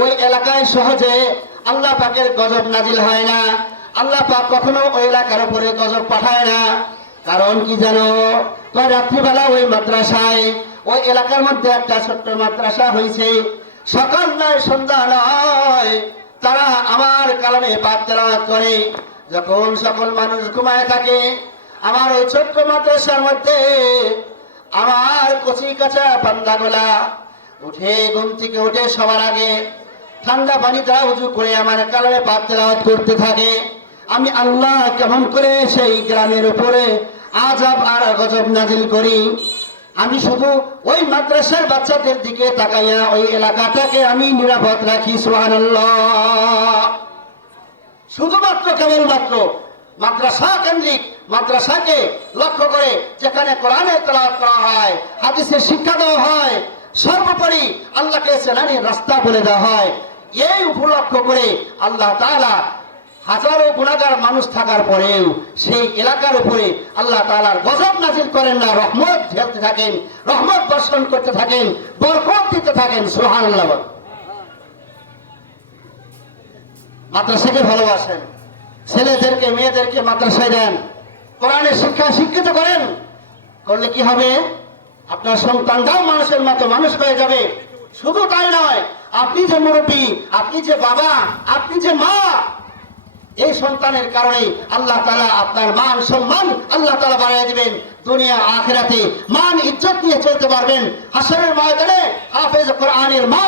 ওই এলাকায় সহজে আল্লাহ পাকের গজব নাজিল হয় না। আল্লাহ পাক কখনো ওই এলাকার উপরে গজব পাঠায় না। কারণ কি জানো? তো রাত্রিবেলা ওই মাদ্রাসায়, ওই এলাকার মধ্যে একটা ছোট্ট মাদ্রাসা হয়েছে। সকাল নয়, সন্ধ্যা নয়, তারা আমার কালামে পাক তেলাওয়াত করে। যখন সকল মানুষ ঘুমায় থাকে, আমার ওই ছোট্ট মাদ্রাসার মধ্যে আমার কচি কাঁচা বান্দাগুলা উঠে, ঘুম থেকে উঠে সবার আগে ঠান্ডা পানি দ্বারা উজু করে আমার কালামে পাক তেলাওয়াত করতে থাকে। আমি আল্লাহ কেমন করে সেই গ্রামের উপরে আযাব আর গজব নাজিল করি। আমি শুধু ওই মাদ্রাসার বাচ্চাদের দিকে তাকাইয়া ওই এলাকাটাকে আমি নিরাপদ রাখি। সুবহানাল্লাহ। শুধুমাত্র কেবলমাত্র মাদ্রাসা কেন্দ্রিক, মাদ্রাসাকে লক্ষ্য করে যেখানে কোরআনের তেলাওয়াত করা হয়, হাদিসের শিক্ষা দেওয়া হয়, সর্বোপরি আল্লাহকে চেনানোর রাস্তা বলে দেওয়া হয়, এই উপলক্ষ করে আল্লাহ তাআলা হাজারো গুনাহগার মানুষ থাকার পরেও সেই এলাকার উপরে আল্লাহ তাআলার গজব নাজিল করেন না, রহমত ঢেলতে থাকেন, রহমত বর্ষণ করতে থাকেন, বরকত দিতে থাকেন। সুবহানাল্লাহ। মাদ্রাসাকে ভালোবাসেন, ছেলেদেরকে মেয়েদেরকে মাদ্রাসায় দেন, কোরআনের শিক্ষা শিক্ষিত করেন। করলে কি হবে? আপনার সন্তানরাও মানুষের মতো মানুষ হয়ে যাবে। শুধু তাই নয়, আপনি যে মুরব্বী, আপনি যে বাবা, আপনি যে মা, এই সন্তানের কারণে আল্লাহ তাআলা আপনার মান সম্মান আল্লাহ তাআলা বাড়িয়ে দিবেন। দুনিয়া আখিরাতে মান ইজ্জত নিয়ে চলতে পারবেন। হাসরের ময়দানে হাফেজ কোরআনের মা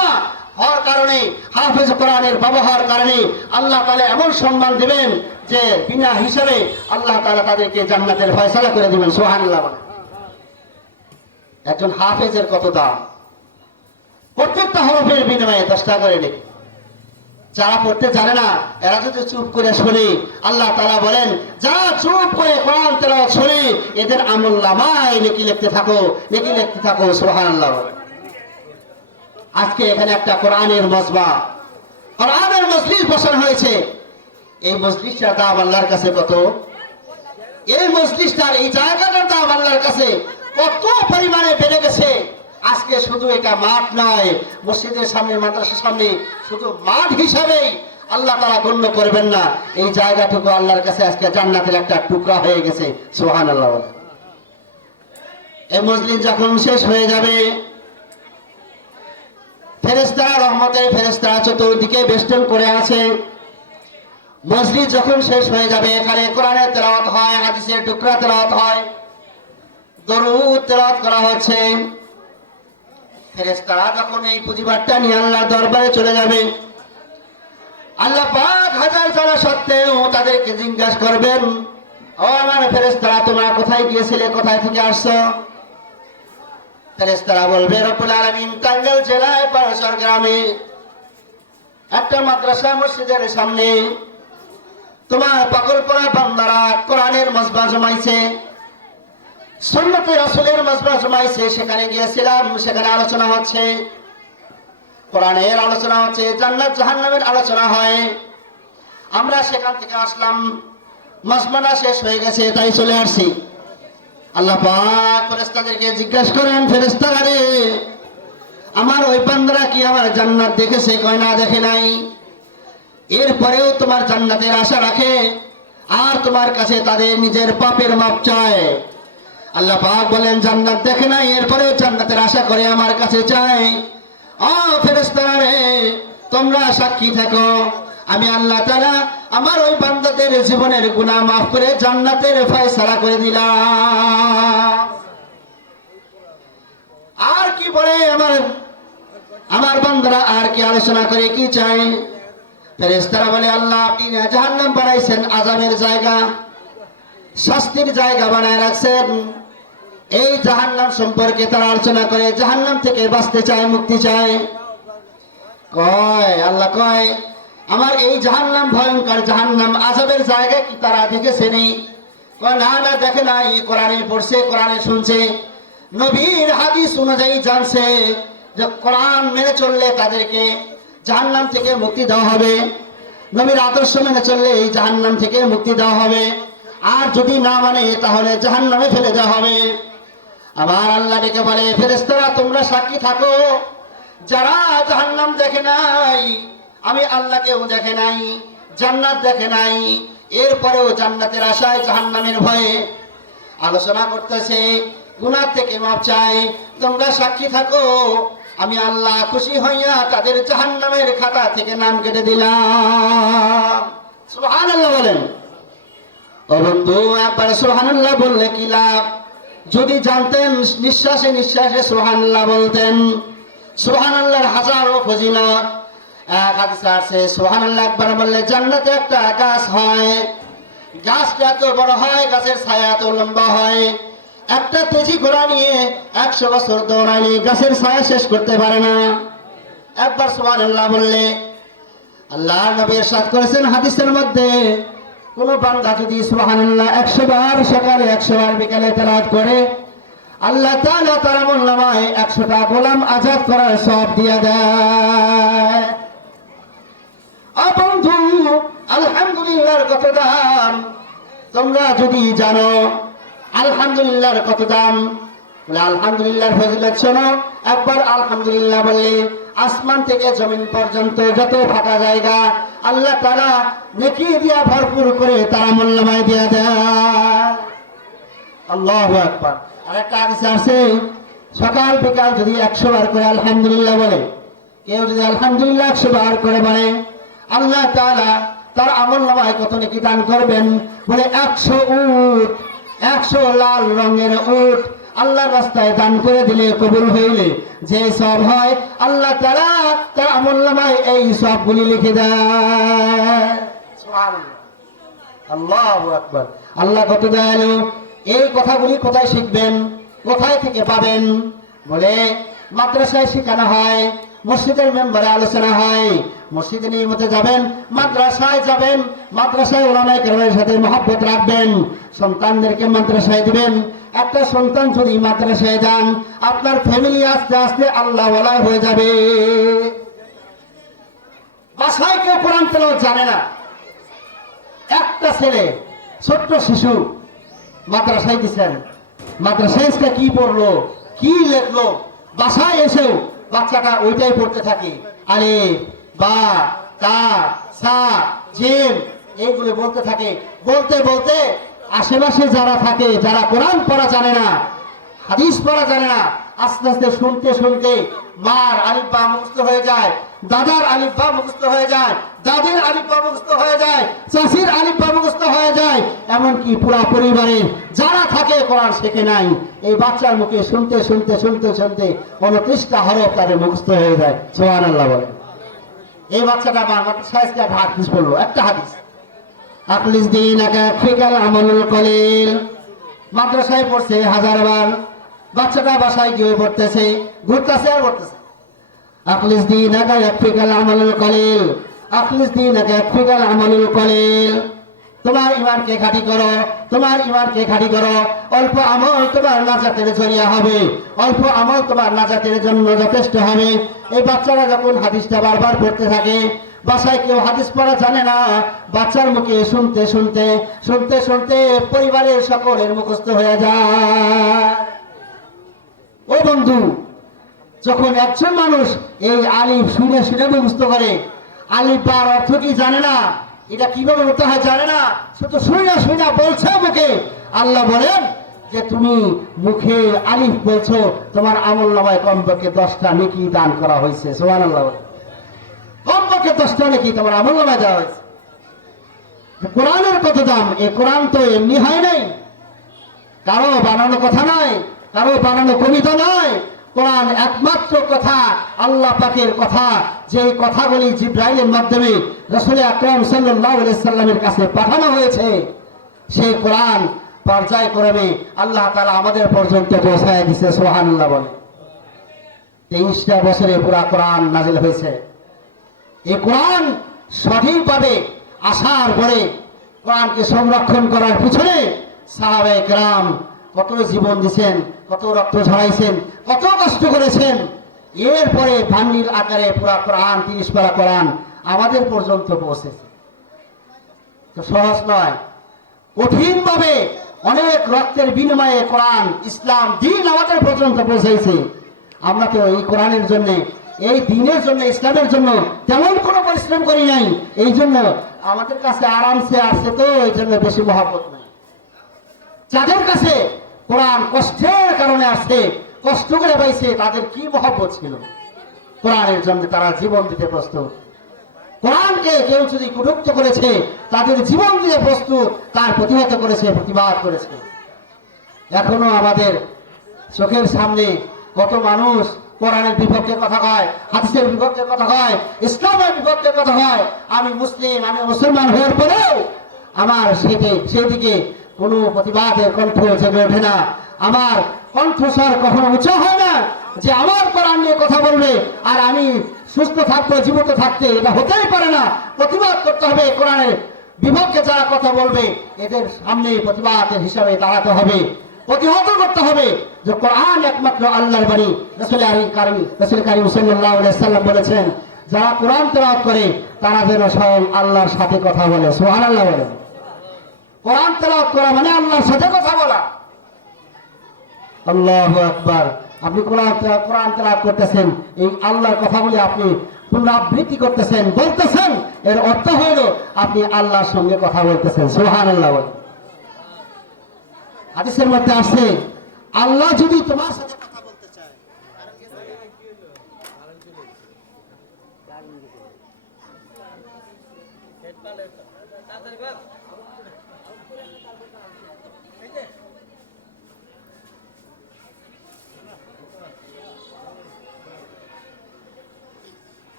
হওয়ার কারণে, হাফেজ কোরআনের বাবা হওয়ার কারণে আল্লাহ তাআলা এমন সম্মান দিবেন যে বিনা হিসাবে আল্লাহ তাআলা তাদেরকে জান্নাতের ফয়সালা করে দিবেন। সুবহানাল্লাহ। একজন হাফেজের কত দাম! প্রত্যেকটা হরফের বিনিময়ে 10 টাকা করে নেই। যারা পড়তে জানে না, এরা যদি চুপ করে শুনে, আল্লাহ তাআলা বলেন যারা চুপ করে কোরআন তেলাওয়াত শুনে এদের আমলনামায় নেকি লিখতে থাকো, নেকি লিখতে থাকো। সুবহানাল্লাহ। আজকে এখানে একটা কোরআনের মজমা, কোরআনের মজলিস বসানো হয়েছে। এই মজলিসটার দাম আল্লাহর কাছে কত? এই মজলিসটার, এই জায়গাটার দাম আল্লাহর কাছে কত পরিমাণে বেড়ে গেছে। আজকে শুধু এটা মাঠ নয়, মসজিদের সামনে, মাদ্রাসার সামনে শুধু মাঠ হিসাবেই আল্লাহ তাআলা গণ্য করবেন না। এই জায়গাটুকু আল্লাহর কাছে আজকে জান্নাতের একটা টুকরা হয়ে গেছে। সুবহানাল্লাহ। এই মজলিস যখন শেষ হয়ে যাবে, ফেরেশতারা, রহমতের ফেরেশতারা চতুর্দিকে বেষ্টন করে আছে। মজলিস যখন শেষ হয়ে যাবে, এখানে কোরআনের তেলাওয়াত হয়, হাদিসের টুকরা তেলাওয়াত হয়, দরুদ তেলাওয়াত করা হচ্ছে। ফেরেশতারা যখন এই পুঁজিবারটা নিয়ে আল্লাহর দরবারে চলে যাবে, আল্লাহ পাক হাজার জানা সত্ত্বেও তাদেরকে জিজ্ঞাসা করবেন, ও আমার ফেরেশতারা, তোমরা কোথায় গিয়েছিলে, কোথায় থেকে আসছো? ফেরেশতারা বলবে, রব্বুল আলামিন টাঙ্গাইল জেলায় পারসর গ্রামে একটা মাদ্রাসা মসজিদের সামনে তোমার পাগল পড়া বান্দারা কোরআনের মজমা জমাইছে, সুন্নতে রাসূলের মজমা জমাইছে, সেখানে গিয়েছিলাম, সেখানে আলোচনা হচ্ছে, কোরআনের আলোচনা হচ্ছে, জান্নাত জাহান্নামের আলোচনা হয়। আমরা সেখান থেকে আসলাম, মজমাটা শেষ হয়ে গেছে, তাই চলে আসছি। আল্লাহ পাক ফেরেশতাদেরকে জিজ্ঞাসা করেন, ফেরেশতারা রে, আমার ওই বান্দারা কি আমার জান্নাত দেখেছে? কয় না, দেখে নাই। এরপরেও তোমার জান্নাতের আশা রাখে আর তোমার কাছে তাদের নিজের পাপের মাপ চায়। আল্লাহ পাক বলেন, জান্নাত দেখে নাই, এরপরেও জান্নাতের আশা করে আমার কাছে চায়। ও ফেরেশতারা রে, তোমরা সাক্ষী থাকো, আমি আল্লাহ তাআলা আমার ওই বান্দাদের জীবনের গুনাহ মাফ করে জান্নাতের ফয়সালা করে দিলাম। আর কি বলে আমার বান্দারা, আর কি আলোচনা করে, কি চাই? ফেরেশতারা বলে, আল্লাহ আপনি জাহান্নাম বানাইছেন, আযাবের জায়গা, শাস্তির জায়গা বানায় রাখছেন। এই জাহান্নাম সম্পর্কে তারা আলোচনা করে, জাহান্নাম থেকে বাঁচতে চায়, মুক্তি চায়। কয় আল্লাহ, কয় আমার এই জাহান্নাম ভয়ঙ্কর জাহান্নাম, আযাবের জায়গা কি তারা দেখেছে? নেই। কয় না, না দেখে নাই, কোরআনে পড়ছে, কোরআনে শুনছে, নবীর হাদিস অনুযায়ী জানছে যে কোরআন মেনে চললে তাদেরকে জাহান্নাম থেকে মুক্তি দেওয়া হবে, নবীর আদর্শ মেনে চললে এই জাহান্নাম থেকে মুক্তি দেওয়া হবে, আর যদি না মানে তাহলে জাহান্নামে ফেলে দেওয়া হবে। আবার আল্লাহ ডেকে বলে, ফেরেশতারা তোমরা সাক্ষী থাকো, যারা জাহান্নাম দেখে নাই, আমি আল্লাহকেও দেখে নাই, জান্নাত দেখে নাই, এরপরেও জান্নাতের আশায় জাহান্নামের ভয়ে আলোচনা করতেছে, গুনাহ থেকে মাপ চাই, তোমরা সাক্ষী থাকো, আমি আল্লাহ খুশি হইয়া তাদের জাহান্নামের খাতা থেকে নাম কেটে দিলাম। সুবহানাল্লাহ বলেন। ও বন্ধু, একবার সুবহানাল্লাহ বললে কি লাভ? যদি জানতেন নিঃশ্বাসে নিঃশ্বাসে সুবহানাল্লাহ বলতেন। সুবহানাল্লাহর হাজারো ফজিলত। এক হাদিসে আছে সুবহানাল্লাহ একবার বললে জান্নাতে একটা গাছ হয়, গাছটা এত বড় হয়, গাছের ছায়া এত লম্বা হয়, একটা তেজি ঘোড়া নিয়ে 100 বছর দৌড়াইলে গাছের ছায়া শেষ করতে পারে না। একবার সুবহানাল্লাহ বললে, আল্লাহ নবী ইরশাদ করেছেন হাদিসের মধ্যে, কোন বান্দা যদি সুবহানাল্লাহ 100 বার সকালে 100 বার বিকালে তেলাওয়াত করে, আল্লাহ তাআলা তার আমলনামায় 100টা গোলাম আজাদ করার সওয়াব দিয়ে দেয়। বন্ধু, আলহামদুলিল্লাহর কত দাম তোমরা যদি জানো, আলহামদুলিল্লাহর কত দাম। বলে আলহামদুলিল্লাহর ফজিলত শোনো। একবার আলহামদুলিল্লাহ বললে আসমান থেকে জমিন পর্যন্ত যত ফাঁকা জায়গা আল্লাহ তাআলা নেকি দিয়া ভরপুর করে তার আমলনামায় দিয়ে দেয়। আল্লাহু আকবার। আরেকটা হাদিসে আছে সকাল বিকাল যদি 100 বার করে আলহামদুলিল্লাহ বলে, কেউ যদি আলহামদুলিল্লাহ 100 বার করে বলে, আল্লাহ তাআলা তার আমলনামায় কত নেকি দান করবেন। বলে 100 উট, 100 লাল রঙের উট আল্লাহর রাস্তায় দান করে দিলে, কবুল হইলে যে সওয়াব হয়, আল্লাহ তাআলা তার আমলনামায় এই সওয়াবগুলি লিখে দেয়। সুবহানাল্লাহ, আল্লাহু আকবার। আল্লাহ কত দয়ালু। এই কথাগুলি কোথায় শিখবেন, কোথায় থেকে পাবেন? বলে মাদ্রাসায় শেখানো হয়, মসজিদের মেম্বারে আলোচনা হয়। মসজিদে নিয়মিত যাবেন, মাদ্রাসায় যাবেন, মাদ্রাসায় উলামায়ে কেরামের সাথে মহব্বত রাখবেন, সন্তানদেরকে মাদ্রাসায় দিবেন। একটা সন্তান যদি মাদ্রাসায় যান, আপনার ফ্যামিলি আস্তে আস্তে আল্লাহওয়ালা হয়ে যাবে। বাসায় কেউ কোরআন তেলাওয়াত জানে না, একটা ছেলে ছোট্ট শিশু মাদ্রাসায় দিচ্ছেন, মাদ্রাসায় কি পড়লো কি লেখলো, বাসায় এসেও বাচ্চাটা ওইটাই পড়তে থাকে, আলিফ বা তা সা জিম এইগুলো বলতে থাকে। বলতে বলতে আশেপাশে যারা থাকে, যারা কোরআন পড়া জানে না, হাদিস পড়া জানে না, আস্তে আস্তে শুনতে শুনতে মার আলিফ বা মুখস্থ হয়ে যায়, দাদার আলিফ বা মুখস্থ হয়ে যায়, দাদের আলিফ বা মুখস্থ হয়ে যায়, চাষির আলিফ বা মুখস্থ হয়ে যায়, এমনকি পুরা পরিবারে যারা থাকে কোরআন শেখে নাই, এই বাচ্চার মুখে শুনতে শুনতে শুনতে শুনতে 29টা হরফ তাদের মুখস্থ হয়ে যায়। সুবহানাল্লাহ বলে। এই বাচ্চাটা মাদ্রাসায় হাদিস পড়লো, একটা হাদিস, আখলিস দীনাকা ফিকাল আমালুল কলিল, মাদ্রাসায় পড়ছে 1000 বার, বাচ্চাটা বাসায় গিয়ে পড়তেছে, ঘুরতেছে আর পড়তেছে, আখলিস দীনাকা ফিকাল আমালুল কলিল, আখলিস দীনাকা ফিকাল আমালুল কলিল। তোমার ইমানকে খাঁটি করো, তোমার ইমানকে খাঁটি করো, অল্প আমল তোমার নাজাতের জরিয়া হবে, অল্প আমল তোমার নাজাতের জন্য যথেষ্ট হবে। এই বাচ্চারা যখন হাদিসটা বারবার পড়তে থাকে, বাসায় কেউ হাদিস পড়া জানে না, বাচ্চার মুখে শুনতে শুনতে শুনতে শুনতে পরিবারের সকলের মুখস্থ হয়ে যায়। ও বন্ধু, যখন একজন মানুষ এই আলিফ শুনে শুনে মুখস্থ করে, আলিফ বার অর্থ কি জানে না, এটা কিভাবে হতে হয় জানে না, শুধু শুনে শুনে বলছে মুখে, আল্লাহ বলেন যে তুমি মুখে আলিফ বলছো, তোমার আমলনামায় কমপক্ষে 10টা নেকি দান করা হয়েছে। সুবহানাল্লাহ, কমপক্ষে 10টা নেকি তোমার আমলনামায় দেওয়া হয়েছে। কোরআনের কত দাম! এই কোরআন তো এমনি হয় নাই, কারো বানানো কথা নয়, কারো বানানো কবিতা নয়। কোরআন একমাত্র কথা, আল্লাহ পাকের কথা, যে কথাগুলি জিবরাইলের মাধ্যমে রাসূল আকরাম সাল্লাল্লাহু আলাইহি সাল্লামের কাছে পাঠানো হয়েছে, সেই কোরআন পর্যায়ক্রমে আল্লাহ তাআলা আমাদের পর্যন্ত পৌঁছায় দিয়েছে। সুবহানাল্লাহ বলে। 23টা বছরে পুরা কোরআন নাজিল হয়েছে। এই কোরআন সঠিকভাবে আসার পরে কোরআনকে সংরক্ষণ করার পিছনে সাহাবায়ে কেরাম কত জীবন দিয়েছেন, কত রক্ত ঝরাইছেন, কত কষ্ট করেছেন। এরপরে ভান্ডিল আকারে পুরা কোরআন 30 পারা কোরআন আমাদের পর্যন্ত পৌঁছেছে। তো সহজ নয়, কঠিন ভাবে অনেক রক্তের বিনিময়ে কোরআন ইসলাম দিন আমাদের পর্যন্ত পৌঁছেছে। আমরা তো এই কোরআনের জন্য এই দিনের জন্য, ইসলামের জন্য তেমন কোনো পরিশ্রম করি নাই, এই জন্য আমাদের কাছে আরামসে আসছে, তো এই জন্য বেশি মহব্বত নাই। যাদের কাছে কোরআন কষ্টের কারণে আসছে, কষ্ট করে পাইছে, তাদের কি মহব্বত ছিল। কোরআনের জন্য তারা জীবন দিতে প্রস্তুত। কোরআনকে কেউ যদি কটূক্ত করেছে, তাদের জীবন দিয়ে প্রস্তুত, তার প্রতিহত করেছে, প্রতিবাদ করেছে। এখনো আমাদের চোখের সামনে কত মানুষ কোরআনের বিপক্ষে কথা কয়, হাদিসের বিপক্ষে কথা কয়, ইসলামের বিপক্ষে কথা কয়। আমি মুসলিম, আমি মুসলমান হওয়ার পরেও আমার সেদিকে কোনো প্রতিবাদের কণ্ঠ জেগে ওঠে না। আমার কণ্ঠস্বর কখনো উঁচু হয় না যে আমার কোরআন নিয়ে কথা বলবে আর আমি সুস্থ থাকবো, জীবিত থাকতে, এটা হতেই পারে না। প্রতিবাদ করতে হবে। কোরআনের বিপক্ষে যারা কথা বলবে, এদের সামনে প্রতিবাদের হিসাবে দাঁড়াতে হবে, প্রতিহত করতে হবে যে কোরআন একমাত্র আল্লাহর বাণী। রাসূল কারীম সাল্লাল্লাহু আলাইহি সাল্লাম বলেছেন, যারা কোরআন তেলাওয়াত করে তারা যেন স্বয়ং আল্লাহর সাথে কথা বলে। সুবহানাল্লাহ বলে। কোরআন তেলাওয়াত করা মানে আল্লাহর সাথে কথা বলা। আল্লাহু আকবার। আপনি কোরআন তেলাওয়াত করতেছেন, এই আল্লাহর কথাগুলি আপনি পুনরাবৃত্তি করতেছেন, বলতেছেন, এর অর্থ হলো আপনি আল্লাহর সঙ্গে কথা বলতেছেন। সুবহানাল্লাহ বলে। হাদিসের মধ্যে আছে, আল্লাহ যদি তোমার সাথে কথা বলতে চায়,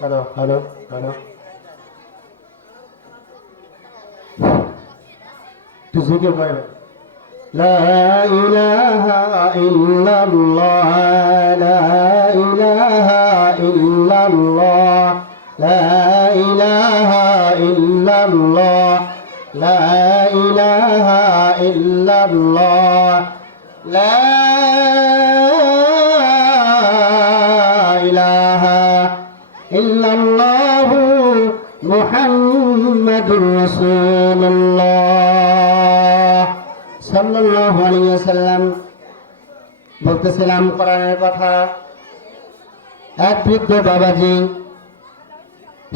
হ্যালো হ্যালো হ্যালো, একটু জিকির করে। লা ইলাহা ইল্লাল্লাহ, লা ইলাহা ইল্লাল্লাহ, লা ইলাহা ইল্লাল্লাহ, লা ইলাহা ইল্লাল্লাহ, লা ইলাহা ইল্লাল্লাহু মুহাম্মাদুর রাসূলুল্লাহ সাল্লাল্লাহু আলাইহি ওয়াসাল্লাম। বলতেছিলাম কোরআনের কথা। এক বৃদ্ধ বাবাজি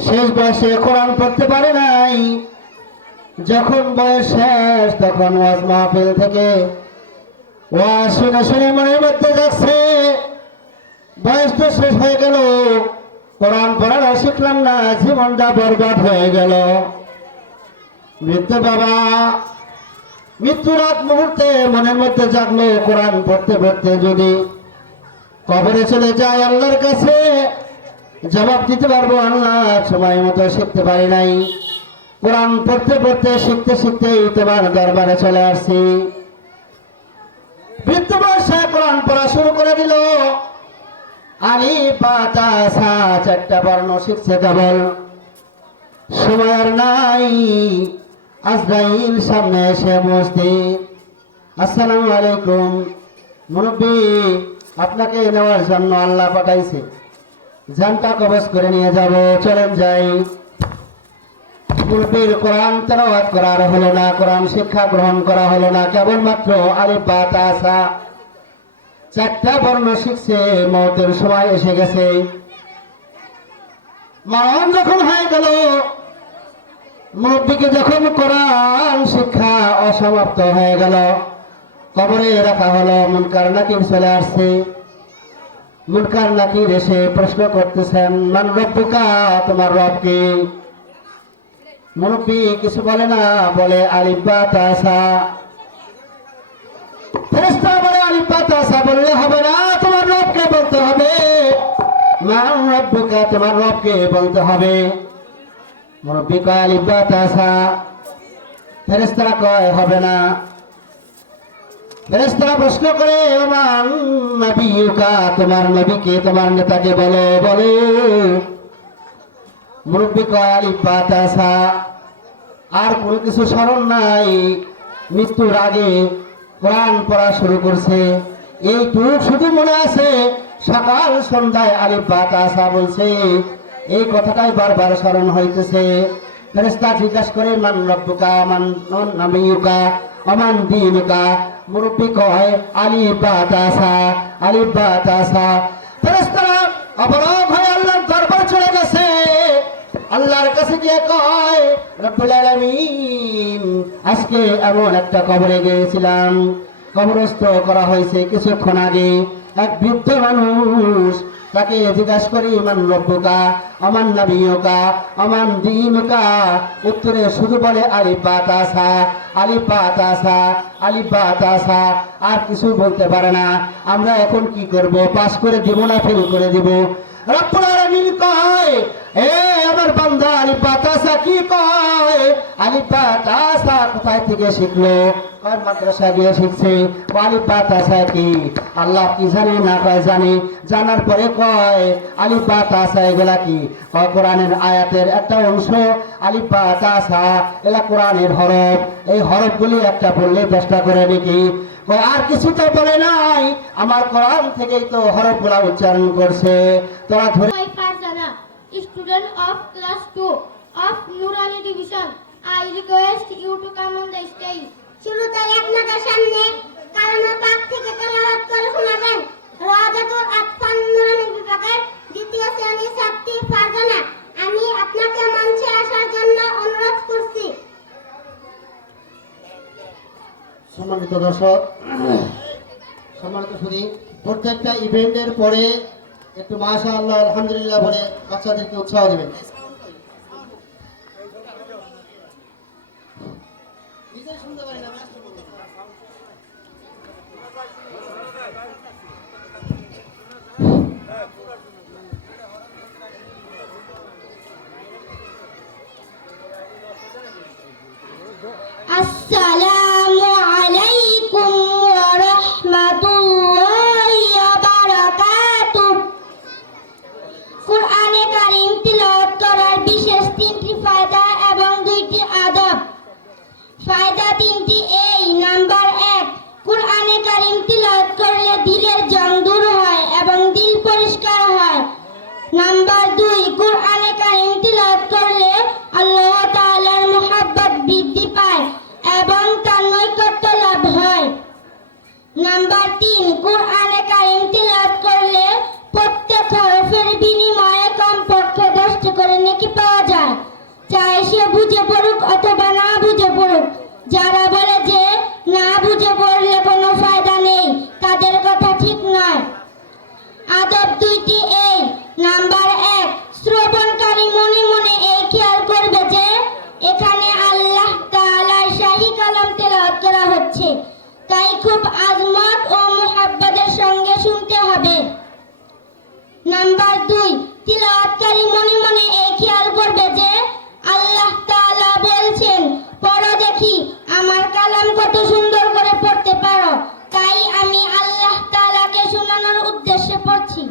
শেষ বয়সে কোরআন পড়তে পারে নাই। যখন বয়স শেষ তখন ওয়াজ মাহফিল থেকে ওয়াজ শুনে শুনে মনের মধ্যে যাচ্ছে, বয়স তো শেষ হয়ে গেল, কোরআন পড়াটা শিখলাম না, জীবনটা বরবাদ হয়ে গেল। বৃদ্ধ বাবা মৃত্যুর আগ মুহূর্তে মনের মধ্যে জাগলো, কোরআন পড়তে পড়তে যদি কবরে চলে যায় আল্লাহর কাছে জবাব দিতে পারবো, আল্লাহ সময় মতো শিখতে পারি নাই, কোরআন পড়তে পড়তে শিখতে শিখতেই তোমার দরবারে চলে আসছি। বৃদ্ধ বয়সে কোরআন পড়া শুরু করে দিল। আলিফ বা তা সা চারটা বর্ণ শিখছে কেবল। সময় আর নাই, আজরাইল সামনে এসে উপস্থিত। আসসালামু আলাইকুম মুরব্বী, আপনাকে নেওয়ার জন্য আল্লাহ পাঠাইছে, জানটা কবজ করে নিয়ে যাব, চলেন যাই। মুরব্বীর কোরআন তেলাওয়াত করার হলো না, কোরআন শিক্ষা গ্রহণ করা হলো না, কেবলমাত্র আলিফ বা তা সা চারটা বর্ণ শিখছে। মওতের সময় এসে গেছে, মরণ যখন হয়ে গেল, মুরব্বীকে যখন কোরআন শিক্ষা অসমাপ্ত হয়ে গেল, কবরে রাখা হলো। মুনকার নাকির চলে আসছে। মুনকার নাকির এসে প্রশ্ন করতেছেন, মান রব্বুকা, তোমার রব কে? মুরব্বী কিছু বলে না, বলে আলিফ বা তা সা। ফেরেশতা বলে আলিফ বা তা সা বললে হবে না, তোমার রবকে বলতে হবে। মান রব্বুকা, তোমার রবকে বলতে হবে। মুরব্বী কয় আলিফ বা তা সা। ফেরেশতারা কয় হবে না। ফেরেশতারা প্রশ্ন করে, ওমান নবিয়ুকা, তোমার নবীকে, তোমার নেতাকে বলো বলো। মুরব্বী কয় আলিফ বা তা সা। আর কোনো কিছু স্মরণ নাই, মৃত্যুর আগে কোরআন পড়া শুরু করছে, এইটুক শুধু মনে আছে, সকাল সন্ধ্যায় আলিফ বা তা সা বলছে, এই কথাটাই বারবার স্মরণ হইতেছে। ফেরেশতা জিজ্ঞাসা করে, মান রব্বুকা, মান নবিয়ুকা, ওমান দীনুকা। মুরব্বী কয় আলিফ বা তা সা, আলিফ বা তা সা। ফেরেশতারা অবরোধ হয়ে আল্লাহর দরবার চলে গেছে। আল্লাহর কাছে গিয়ে কয়, রব্বুল আলামিন, আজকে এমন একটা কবরে গিয়েছিলাম, কবরস্থ করা হয়েছে কিছুক্ষণ আগে। এক বৃদ্ধ মানুষ, তাকে জিজ্ঞাসা করি, মান রব্বুকা, ওমান নবিয়ুকা, ওমান দীনুকা। উত্তরে শুধু বলে আলিফ বা তা সা, আলিফ বা তা সা, আলিফ বা তা সা, আর কিছু বলতে পারে না। আমরা এখন কি করব? পাস করে দিব না ফেল করে দিব? রব্বুল আলামিন কয়, এ আমার বান্দা, আলিফ বা তা সা কি কয়? আলিফ বা তা সা কোথায় থেকে শিখলো? কয় মাদ্রাসা গিয়ে শিখছে। আলিফ বা তা সা কি? আল্লাহ কি জানে না? কয় জানি। জানার পরে কয় আলিফ বা তা সা এগুলা কি? কয় কোরআনের আয়াতের একটা অংশ। আলিফ বা তা সা এলা কোরআনের হরফ, এই হরফগুলি একটা বললে 10টা করে নাকি? কয় আর কিছু তো বলে নাই, আমার কোরআন থেকেই তো হরফগুলা উচ্চারণ করছে, তোরা ধরে। Student of class 2 of Nurani division, I request you to come on the stage. শুরুতেই আপনাদের সামনে কালামে পাক থেকে তেলাওয়াত করে শোনাবেন রাজাতুল আতফান নুরানি বিভাগের দ্বিতীয় শ্রেণীর ছাত্রী ফারজানা। আমি আপনাকে মঞ্চে আসার জন্য অনুরোধ করছি। সম্মানিত দর্শক, সম্মানিত সুধী, প্রত্যেকটা ইভেন্টের পরে একটু মাশাআল্লাহ আলহামদুলিল্লাহ বলে বাচ্চাদেরকে উৎসাহ দেবেন। আসসালামু আলাইকুম ওয়া রাহমাতুল্লাহি ওয়া বারাকাতুহু। কুরআনে কারীম তিলাওয়াত করার বিশেষ 3টি ফায়দা এবং 2টি আদব। ফায়দা 3টি এই। নাম্বার 1, কুরআনে কারীম তিলাওয়াত করলে দিলের জং দূর হয় এবং দিল পরিষ্কার হয়। নাম্বার 2, কুরআনে কারীম তিলাওয়াত করলে আল্লাহ তাআলার মুহাব্বত বৃদ্ধি পায় এবং তার নৈকট্য লাভ হয়। নাম্বার 3, কুরআনে কারীম তিলাওয়াত করলে প্রত্যেক হরফের বিনিময়ে কমপক্ষে 10টি করে নেকি পাওয়া যায়, চাই সে বুঝে পড়ুক অথবা না বুঝে পড়ুক। যারা বলে যে না বুঝে পড়লে কোনো ফায়দা নেই, তাদের কথা ঠিক নয়। আদব 2টি এই। নাম্বার 1, শ্রবণকারী মনে মনে এই খেয়াল করবে যে এখানে আল্লাহ তাআলার শাহী কালাম তেলাওয়াত করা হচ্ছে, তাই খুব আজমত ও মুহাব্বতের সঙ্গে শুনতে হবে। নাম্বার 2, তিলাওয়াতকারী মনে মনে এই খেয়াল করবে যে আল্লাহ তাআলা বলছেন, পড়ো দেখি আমার কালাম কত সুন্দর করে পড়তে পারো, তাই আমি আল্লাহ তাআলাকে শোনানোর উদ্দেশ্যে পড়ছি।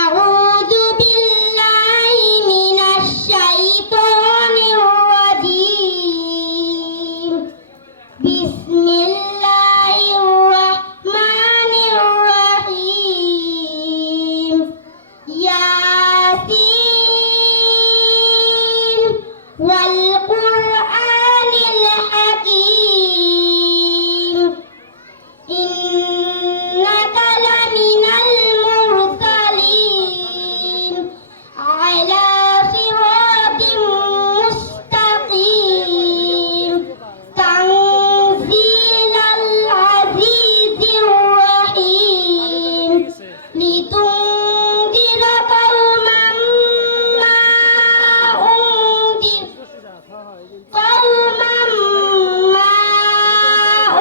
আউযু বিল্লাহি মিনাশ শাইতানির রাজীম। বিসমিল্লাহির রাহমানির রাহিম। ইয়াসিন ওয়াল কুরআনিল হাকীম। ইন্নাকা লামিনাল মুরসালিন আলা সিরাতিম মুস্তাকিম। তানজিলাল আজিজির রহিম। লিতুনদিরা কওমান মা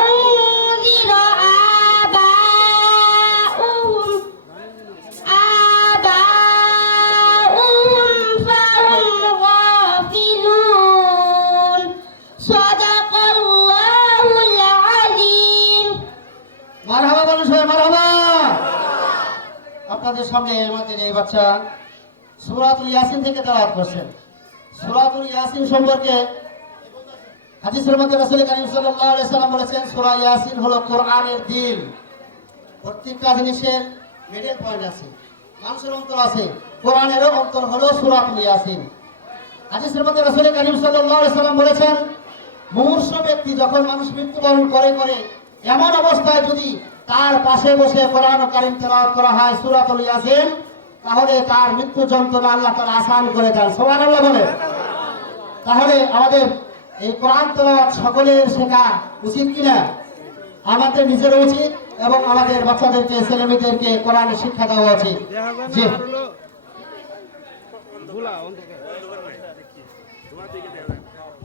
উনদিরা আবাউহুম ফাহুম গাফিলুন। সাদাকাল্লাহুল আযীম। মারহাবা বলুন সবাই, মারহাবা। আপনাদের সামনে আমাদের এই বাচ্চা সূরাতুল ইয়াসিন থেকে তেলাওয়াত করছেন। সূরাতুল ইয়াসিন সম্পর্কে হাদিসের মধ্যে রাসূল কারীম সাল্লাল্লাহু আলাইহি সাল্লাম বলেছেন, সূরা ইয়াসিন হলো কোরআনের দিল। প্রত্যেকটা জিনিসের মিডল পয়েন্ট আছে, মানুষের অন্তর আছে, কোরআনেরও অন্তর হলো সূরাতুল ইয়াসিন। হাদিসের মধ্যে রাসূল কারীম সাল্লাল্লাহু আলাইহি সাল্লাম বলেছেন, মুমূর্ষু ব্যক্তি যখন মানুষ মৃত্যুবরণ করে এমন অবস্থায় যদি তার পাশে বসে কোরআন কারীম তেলাওয়াত করা হয় সূরাতুল ইয়াসিন, তাহলে তার মৃত্যু যন্ত্রণা আল্লাহ তাআলা আসান করে দেন। সুবহানাল্লাহ বলে। তাহলে আমাদের এই কোরআন তেলাওয়াত সকলের শেখা উচিত কিনা? আমাদের নিজের উচিত এবং আমাদের বাচ্চাদেরকে, ছেলেমেয়েদেরকে কোরআনের শিক্ষা দেওয়া উচিত। জি,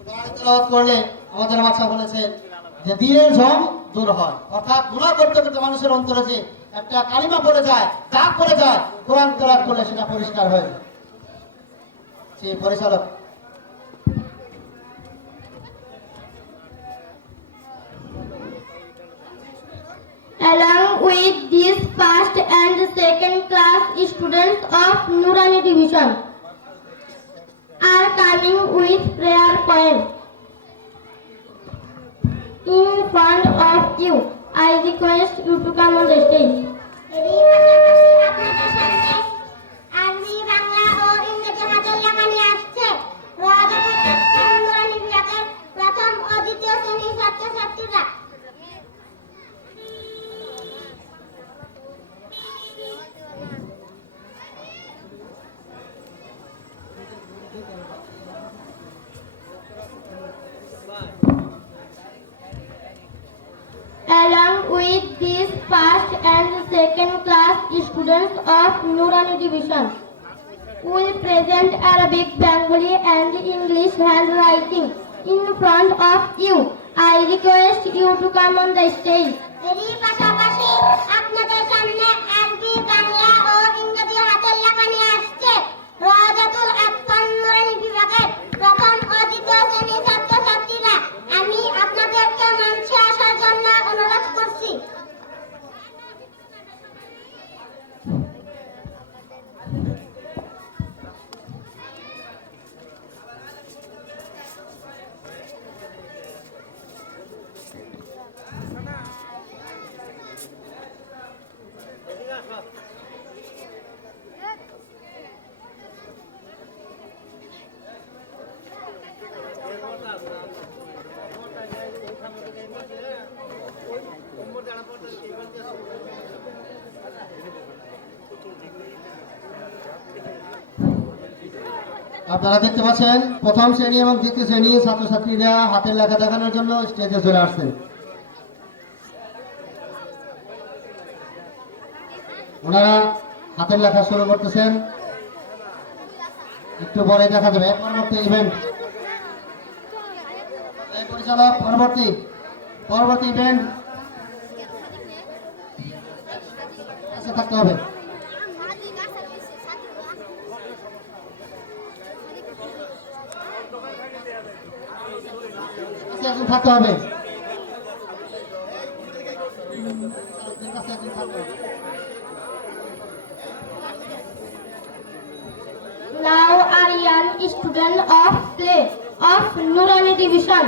কোরআন তেলাওয়াত করলে আমাদের বাচ্চা বলেছেন যে দিনের জং দূর হয়, অর্থাৎ গুনাহ করতে করতে মানুষের অন্তরে যে একটা কালিমা পড়ে যায়, দাগ পড়ে যায়, কোরআন তেলাওয়াত করলে সেটা পরিষ্কার হয়ে যায়। জি, পরিচালক। Along with these first and second class students of Nurani Division are coming with prayer poem. In front of you, I request you to come on the stage. এরই পাশাপাশি আপনাদের সামনে আরবি, বাংলা ও ইংরেজি হাতের লেখা নিয়ে আসছে রাজাতুল আতফাল নুরানি বিভাগের প্রথম ও দ্বিতীয় শ্রেণীর ছাত্রছাত্রীরা। Along with these first and second class students of Nurani Division, we present Arabic, Bengali and English handwriting in front of you. I request you to come on the stage. এরই পাশাপাশি আপনাদের সামনে আরবি, বাংলা ও ইংরেজি হাতের লেখা নিয়ে আসছে রাজাতুল আতফাল নুরানি বিভাগের প্রথম ও দ্বিতীয় শ্রেণীর ছাত্রছাত্রীরা। আপনারা দেখতে পাচ্ছেন প্রথম শ্রেণী এবং দ্বিতীয় শ্রেণী ছাত্রছাত্রীরা হাতের লেখা দেখানোর জন্য স্টেজে চলে আসছেন। ওনারা হাতের লেখা শুরু করতেছেন, একটু পরে দেখা যাবে। পরবর্তী ইভেন্ট পরিচালক, পরবর্তী ইভেন্ট থাকতে হবে। একজন থাকতে হবে। Now Aryan, student of play of Nurani division,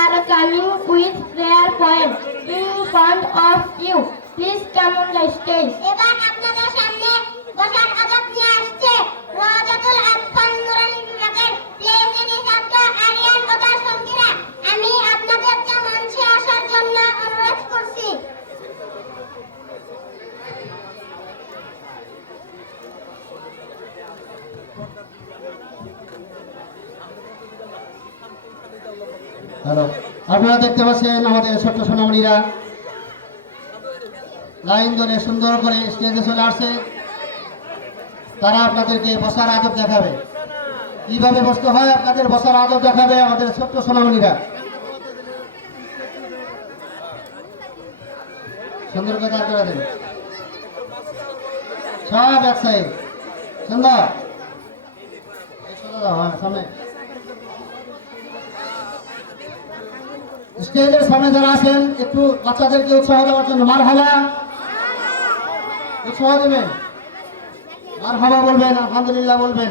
are coming with prayer point in front of you. Please come on the stage. এবার আপনাদের সামনে বসার আদব নিয়ে আসছে রওজাতুল আতফাল নুরানি বিভাগের প্লে শ্রেণী ছাত্র আরিয়ান ও তার সঙ্গীরা। আমি আপনাদেরকে মঞ্চে আসার জন্য অনুরোধ করছি। হ্যালো, আপনারা দেখতে পাচ্ছেন আমাদের ছোট্ট সোনামণিরা লাইন ধরে সুন্দর করে স্টেজে চলে আসছে। তারা আপনাদেরকে বসার আদব দেখাবে, কিভাবে বসতে হয় আপনাদের বসার আদব দেখাবে আমাদের ছোট্ট সোনামণিরা। সুন্দর করে দাঁড় করে দেন, সব এক সাইড সুন্দর। হ্যাঁ, সামনে স্টেজের সামনে যারা আছেন একটু বাচ্চাদেরকে উৎসাহ দেওয়ার জন্য মারহাবা, উৎসাহ দেবেন, মারহাবা বলবেন, আলহামদুলিল্লাহ বলবেন।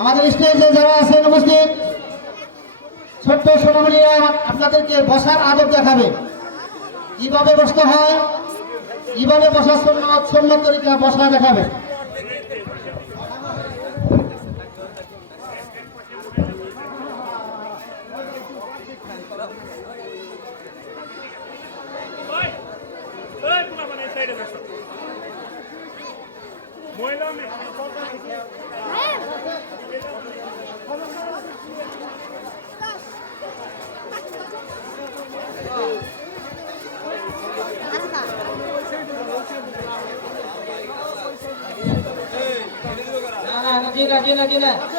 আমাদের স্টেজে যারা আছেন উপস্থিত ছোট্ট সোনামণিরা আপনাদেরকে বসার আদব দেখাবে, কিভাবে বসতে হয়, কিভাবে বসার সুন্নত তরিকা বসা দেখাবে। Nah, nah, nanti.